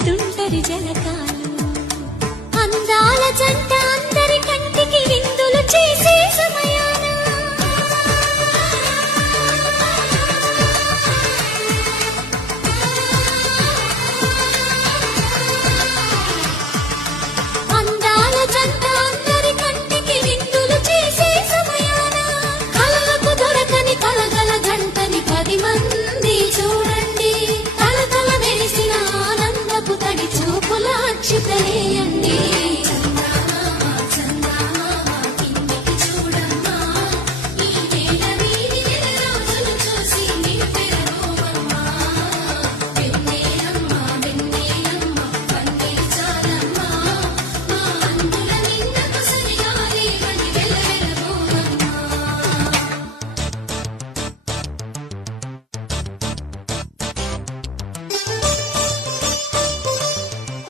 తుంటరి జలకాలు అందాల జంట అందరి కంటికి విందులు చేసే సమయాన అందాల జంట అందరి కంటికి విందులు చేసే సమయాన కలలకు దొరకని కలగల జంటని 10 మంది చూడండి తల తల మెరిసిన ఆనందపు తడి చూపుల అక్షితలేయండి